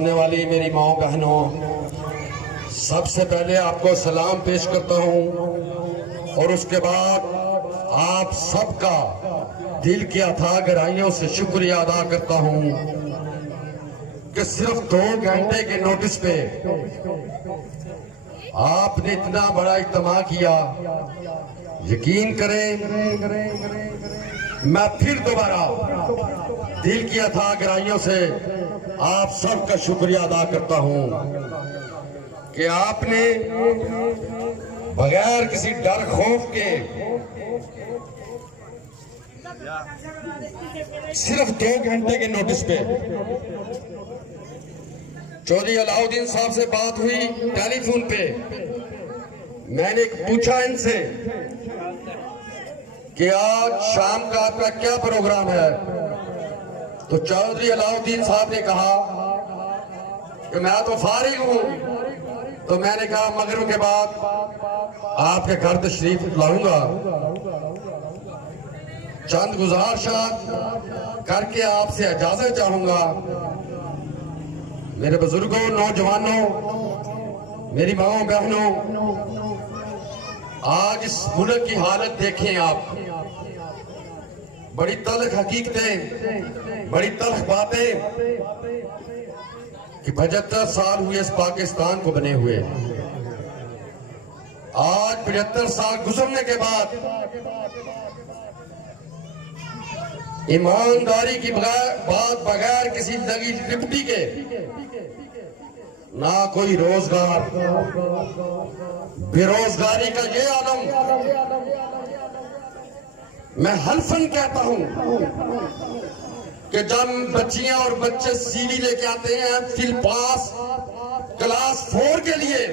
سننے والی میری ماں بہنوں، سب سے پہلے آپ کو سلام پیش کرتا ہوں اور اس کے بعد آپ سب کا دل کی اتھاہ گہرائیوں سے شکریہ ادا کرتا ہوں کہ صرف 2 گھنٹے کے نوٹس پہ آپ نے اتنا بڑا اجتماع کیا۔ یقین کریں میں پھر دوبارہ دل کی اتھاہ گہرائیوں سے آپ سب کا شکریہ ادا کرتا ہوں کہ آپ نے بغیر کسی ڈر خوف کے صرف 2 گھنٹے کے نوٹس پہ چودھری علاؤدین صاحب سے بات ہوئی ٹیلی فون پہ۔ میں نے پوچھا ان سے کہ آج شام کا آپ کا کیا پروگرام ہے، تو چودھری علاؤدین صاحب نے کہا کہ میں تو فارغ ہوں۔ تو میں نے کہا مغرب کے بعد آپ کے گھر تشریف لاؤں گا، چند گزارشات کر کے آپ سے اجازت چاہوں گا۔ میرے بزرگوں، نوجوانوں، میری ماؤں بہنوں، آج اس ملک کی حالت دیکھیں آپ، بڑی تلخ حقیقتیں، بڑی تلخ باتیں کہ 75 سال ہوئے اس پاکستان کو بنے ہوئے۔ آج 75 سال گزرنے کے بعد ایمانداری کی بات بغیر کسی لگی لپٹی کے نہ کوئی روزگار، بے روزگاری کا یہ عالم، میں حلفاً کہتا ہوں کہ جب بچیاں اور بچے سی وی لے کے آتے ہیں فل پاس کلاس 4 کے لیے،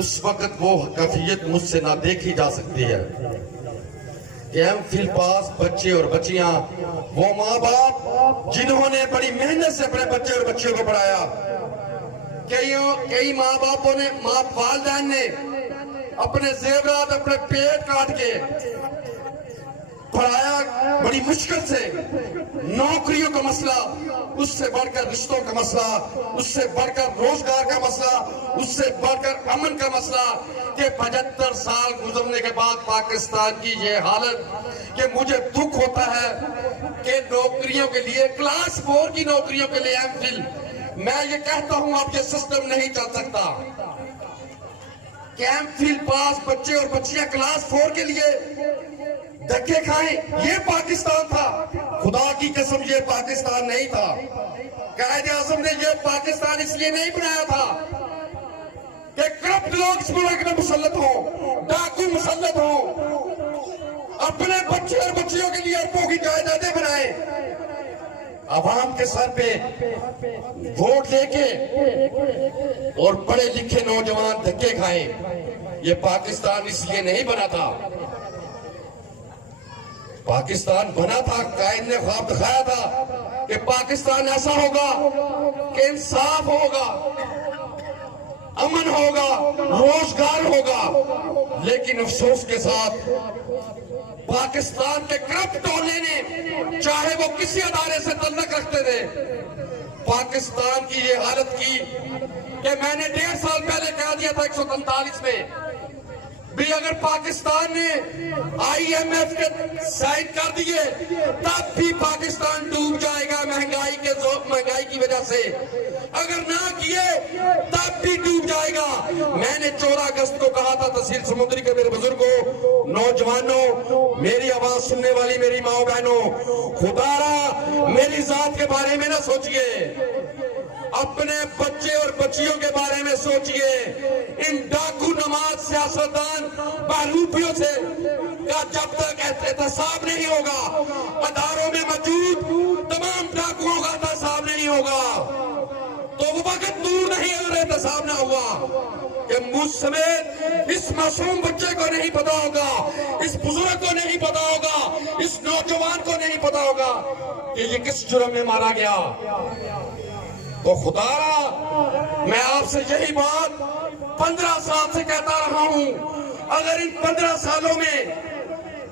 اس وقت وہ کیفیت مجھ سے نہ دیکھی جا سکتی ہے کہ ایم فل پاس بچے اور بچیاں، وہ ماں باپ جنہوں نے بڑی محنت سے اپنے بچے اور بچیوں کو پڑھایا، کئی ماں باپوں نے، والدین نے اپنے زیورات اپنے پیٹ کاٹ کے پڑھایا بڑی مشکل سے۔ نوکریوں کا مسئلہ، اس سے بڑھ کر رشتوں کا مسئلہ، اس سے بڑھ کر روزگار کا مسئلہ، اس سے بڑھ کر امن کا مسئلہ، کہ 75 سال گزرنے کے بعد پاکستان کی یہ حالت کہ مجھے دکھ ہوتا ہے کہ نوکریوں کے لیے کلاس 4 کی نوکریوں کے لیے ایم فل، میں یہ کہتا ہوں اب یہ سسٹم نہیں چل سکتا کہ ایم فل پاس بچے اور بچیاں کلاس 4 کے لیے دھکے کھائیں۔ یہ پاکستان تھا، خدا کی قسم یہ پاکستان نہیں تھا۔ قائد اعظم نے یہ پاکستان اس لیے نہیں بنایا تھا کہ کرپٹ لوگ اس ملک میں مسلط ہوں، ڈاکو مسلط ہوں، اپنے بچے اور بچیوں کے لیے اربوں کی جائیدادیں بنائیں، عوام کے سر پہ ووٹ لے کے اور پڑھے لکھے نوجوان دھکے کھائیں۔ یہ پاکستان اس لیے نہیں بنا تھا۔ پاکستان بنا تھا، قائد نے خواب دکھایا تھا کہ پاکستان ایسا ہوگا کہ انصاف ہوگا، امن ہوگا، روزگار ہوگا۔ لیکن افسوس کے ساتھ پاکستان کے کرپٹ ٹولے نے، چاہے وہ کسی ادارے سے تعلق رکھتے تھے، پاکستان کی یہ حالت کی کہ میں نے 1.5 سال پہلے کہہ دیا تھا 143 میں بھی اگر پاکستان نے آئی ایم ایف کے سائن کر دیے تب بھی پاکستان ڈوب جائے گا مہنگائی کی وجہ سے، اگر نہ کیے تب بھی ڈوب جائے گا۔ میں نے 14 اگست کو کہا تھا تحصیل سمندری کے میرے بزرگوں، نوجوانوں، میری آواز سننے والی میری ماں بہنوں، خدا را میری ذات کے بارے میں نہ سوچئے، اپنے بچے اور بچیوں کے بارے میں سوچئے۔ ان ڈاکو نماز سیاستدان بہلوپیوں سے کا جب تک احتساب نہیں ہوگا، اداروں میں موجود تمام ڈاکوؤں کا احتساب نہیں ہوگا، تو وہ وقت دور نہیں اگر احتساب نہ ہوا کہ مجھ سمیت اس معصوم بچے کو نہیں پتا ہوگا، اس بزرگ کو نہیں پتا ہوگا، اس نوجوان کو نہیں پتا ہوگا کہ یہ کس جرم میں مارا گیا۔ تو خدا را میں آپ سے یہی بات 15 سال سے کہتا رہا ہوں، اگر ان 15 سالوں میں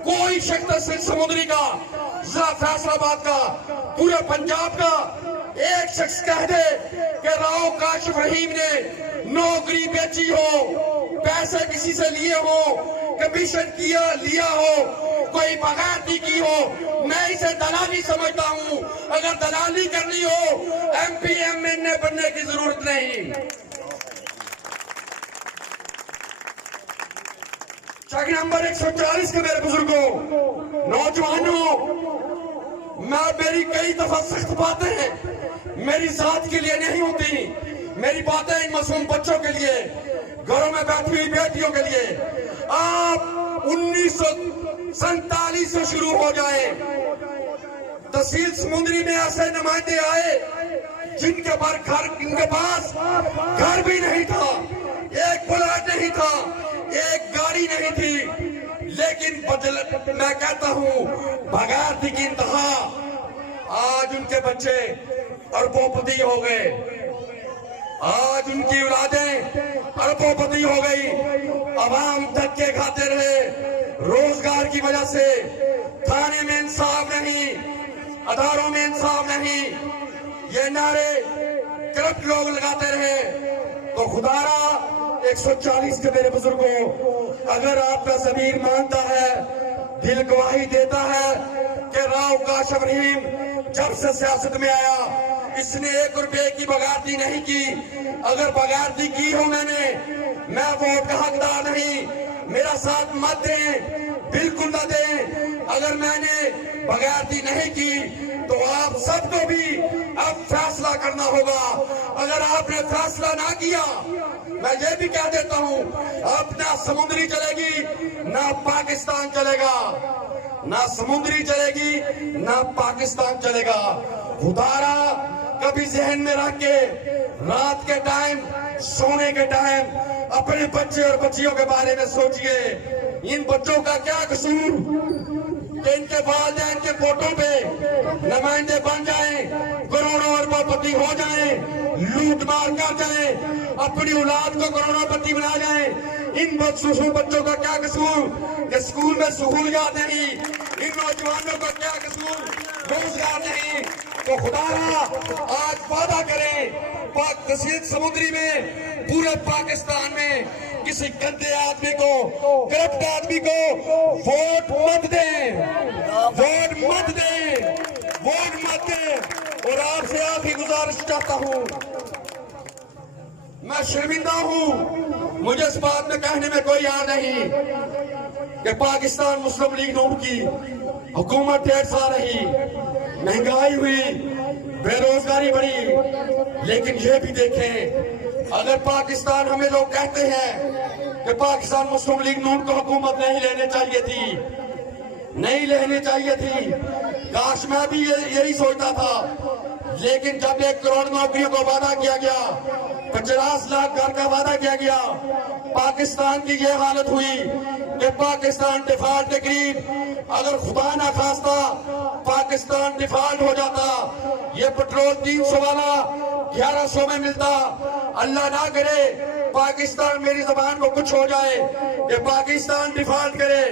کوئی شخص تحصیل سمندری کا، ضلع فیصل آباد کا، پورے پنجاب کا ایک شخص کہہ دے کہ راؤ کاشف رحیم نے نوکری بیچی ہو، پیسے کسی سے لیے ہو، کمیشن لیا ہو، کوئی بغیرتی کی ہو، میں اسے دلالی سمجھتا ہوں۔ اگر دلالی کرنی ہو ایم پی ایم این اے بننے کی ضرورت نہیں۔ چیک نمبر 140 کے میرے بزرگوں، نوجوانوں، میری کئی دفعہ سخت باتیں ہیں میری ذات کے لیے نہیں ہوتی، میری باتیں ان معصوم بچوں کے لیے، گھروں میں بیٹھی ہوئی بیٹیوں کے لیے۔ آپ 1947 سے شروع ہو جائیں، تحصیل سمندری میں ایسے نمائندے آئے جن کے پاس گھر بھی نہیں تھا، ایک پلاٹ نہیں تھا، ایک گاڑی نہیں تھی، لیکن میں کہتا ہوں بغیرتی کی انتہا۔ آج ان کے بچے اربوں پتی ہو گئے، آج ان کی اولادیں اربوں پتی ہو گئی۔ عوام دھکے کھاتے رہے روزگار کی وجہ سے، کھانے میں انصاف نہیں، اداروں میں انصاف نہیں، یہ نعرے کرپٹ لوگ لگاتے رہے۔ تو خدا را 140 کے میرے بزرگوں، اگر آپ کا ضمیر مانتا ہے، دل گواہی دیتا ہے کہ راؤ کاشف رحیم جب سے سیاست میں آیا اس نے 1 روپے کی بغیرتی نہیں کی۔ اگر بغیرتی کی ہو میں ووٹ کا حقدار نہیں، میرا ساتھ مت دیں، بالکل نہ دیں۔ اگر میں نے بغیرتی نہیں کی تو آپ سب کو بھی اب فیصلہ کرنا ہوگا۔ اگر آپ نے فیصلہ نہ کیا، میں یہ بھی کہہ دیتا ہوں، اب نہ سمندری چلے گی نہ پاکستان چلے گا، نہ سمندری چلے گی نہ پاکستان چلے گا۔ خدارا کبھی ذہن میں رکھ کے رات کے ٹائم، سونے کے ٹائم اپنے بچے اور بچیوں کے بارے میں سوچئے، ان بچوں کا کیا قصور کہ ان کے والدین کے ووٹوں پہ نمائندے بن جائیں، کروڑوں اربوں پتی ہو جائیں، لوٹ مار کر جائیں، اپنی اولاد کو کروڑوں پتی بنا جائیں۔ ان بچوں کا کیا قصور کہ سکول میں سہولیات نہیں، ان نوجوانوں کا کیا قصور روزگار نہیں۔ تو خدا را آج وعدہ کریں، تحصیل سمندری میں پورے پاکستان میں کسی گندے آدمی کو، کرپٹ آدمی کو ووٹ مت دیں، ووٹ مت دیں، ووٹ مت دیں۔ اور آپ سے آخری گزارش چاہتا ہوں، میں شرمندہ ہوں، مجھے اس بات میں کہنے میں کوئی یاد نہیں کہ پاکستان مسلم لیگ نون کی حکومت 1.5 سال رہی، مہنگائی ہوئی، بے روزگاری بڑھی، لیکن یہ بھی دیکھیں اگر پاکستان، ہمیں لوگ کہتے ہیں کہ پاکستان مسلم لیگ نون کو حکومت نہیں لینے چاہیے تھی، نہیں لینے چاہیے تھی، کاش میں بھی یہی سوچتا تھا۔ لیکن جب 1 کروڑ نوکریوں کو وعدہ کیا گیا، 50 لاکھ گھر کا وعدہ کیا گیا، پاکستان کی یہ حالت ہوئی کہ پاکستان ڈیفالٹ کے قریب، اگر خدا نہ خواستہ پاکستان ڈیفالٹ ہو جاتا، یہ پٹرول 300 والا 1100 میں ملتا، اللہ نہ کرے پاکستان، میری زبان کو کچھ ہو جائے کہ پاکستان ڈیفالٹ کرے۔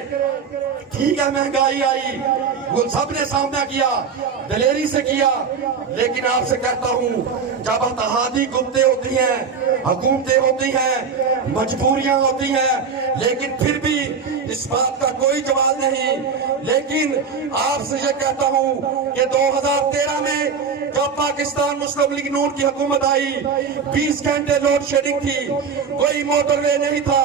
ٹھیک ہے، مہنگائی آئی، وہ سب نے سامنا کیا، دلیری سے کیا، لیکن آپ سے کہتا ہوں جب اتحادی قوتیں ہوتی ہیں، حکومتیں ہوتی ہیں، مجبوریاں ہوتی ہیں، لیکن پھر بھی اس بات کا کوئی جواز نہیں۔ لیکن آپ سے یہ کہتا ہوں کہ 2013 میں جب پاکستان مسلم لیگ نون کی حکومت آئی، 20 گھنٹے لوڈ شیڈنگ تھی، کوئی موٹر وے نہیں تھا،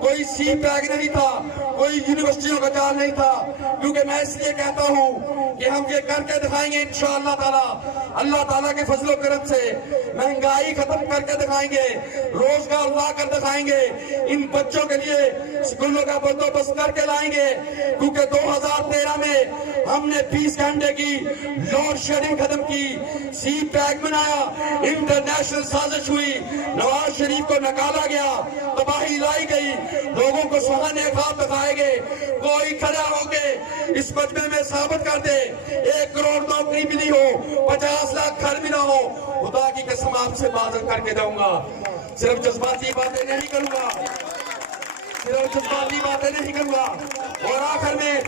کوئی سی پیک نہیں تھا، کوئی یونیورسٹیوں کا جال نہیں تھا، کیونکہ میں اس لیے کہتا ہوں کہ ہم یہ کر کے دکھائیں گے انشاءاللہ تعالی، اللہ تعالیٰ کے فضل و کرم سے مہنگائی ختم کر کے دکھائیں گے، روزگار لا کر دکھائیں گے، ان بچوں کے لیے سکولوں کا بندوبست کر کے لائیں گے، کیونکہ 2013 میں ہم نے 20 گھنٹے کی لوڈ شیڈنگ ختم کی، سی پیک بنایا، انٹرنیشنل سازش ہوئی، نواز شریف کو نکالا گیا، تباہی لائی گئی، لوگوں کو سہانے خواب دکھائے گئے۔ کوئی کھڑا ہو کے اس مجمع میں ثابت کر دے 1 کروڑ نوکری ملی ہو، 50 لاکھ گھر ملا ہو، خدا کی قسم آپ سے بات کر کے دوں گا، صرف جذباتی باتیں نہیں کروں گا، صرف جذباتی باتیں نہیں کروں گا۔ اور آخر میں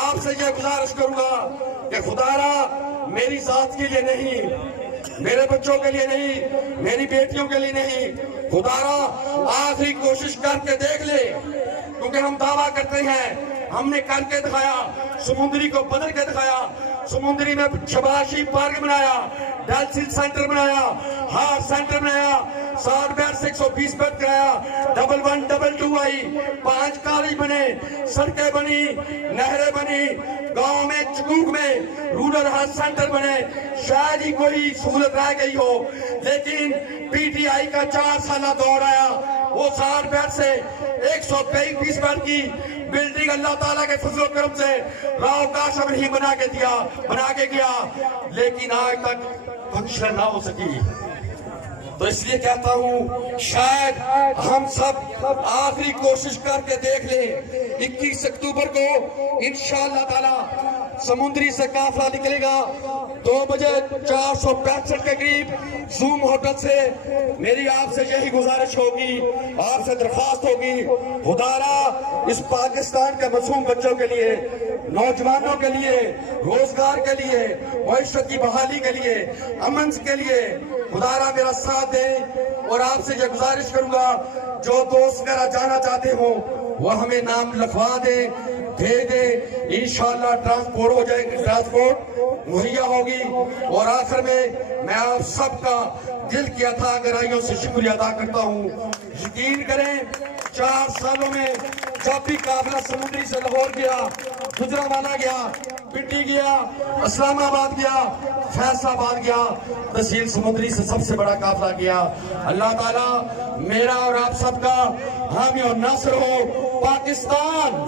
آپ سے یہ گزارش کروں گا کہ خدا را میری ذات کے لیے نہیں، میرے بچوں کے لیے نہیں، میری بیٹیوں کے لیے نہیں، خدارا آخری کوشش کر کے دیکھ لے، کیونکہ ہم دعویٰ کرتے ہیں ہم نے کر کے دکھایا، سمندری کو بدل کے دکھایا، سمندری میں شباشی پارک بنایا، ڈیلسل سینٹر بنایا، ہارٹ سینٹر بنایا، 60 بیڈ سے 120 بیڈ کرایا، 1122 آئی، 5 کالج بنے، سڑکیں بنی، نہریں بنی، گاؤں میں چکوک میں رورل ہیلتھ سینٹر بنے، شاید ہی کوئی سہولت رہ گئی ہو، لیکن پی ٹی آئی کا 4 سالہ دور آیا، وہ 60 بیڈ سے 123 بیڈ کی بلڈنگ اللہ تعالیٰ کے فضل و کرم سے راؤ کاشم ہی بنا کے گیا، لیکن آج تک فنکشن نہ ہو سکی۔ تو اس لیے کہتا ہوں شاید ہم سب آخری کوشش کر کے دیکھ لیں، 21 اکتوبر کو انشاءاللہ تعالی سمندری سے قافلہ نکلے گا 2 بجے 465 کے قریب زوم ہوٹل سے۔ میری آپ سے یہی گزارش ہوگی، آپ سے درخواست ہوگی، خدارا اس پاکستان کے معصوم بچوں کے لیے، نوجوانوں کے لیے، روزگار کے لیے، معیشت کی بحالی کے لیے، امن کے لیے خدارا میرا ساتھ دیں، اور آپ سے یہ گزارش کروں گا جو دوست میرا جانا چاہتے ہوں وہ ہمیں نام لکھوا دیں، دے دیں، انشاءاللہ ٹرانسپورٹ ہو جائے گی، ٹرانسپورٹ مہیا ہوگی۔ اور آخر میں آپ سب کا دل کی عطا گرائیوں سے شکریہ ادا کرتا ہوں۔ یقین کریں 4 سالوں میں جب بھی قافلہ سمندری سے لاہور گیا، گجرانوالہ گیا، پنڈی گیا، اسلام آباد گیا، فیصل آباد گیا، تحصیل سمندری سے سب سے بڑا قافلہ گیا۔ اللہ تعالیٰ میرا اور آپ سب کا حامی اور ناصر ہو۔ پاکستان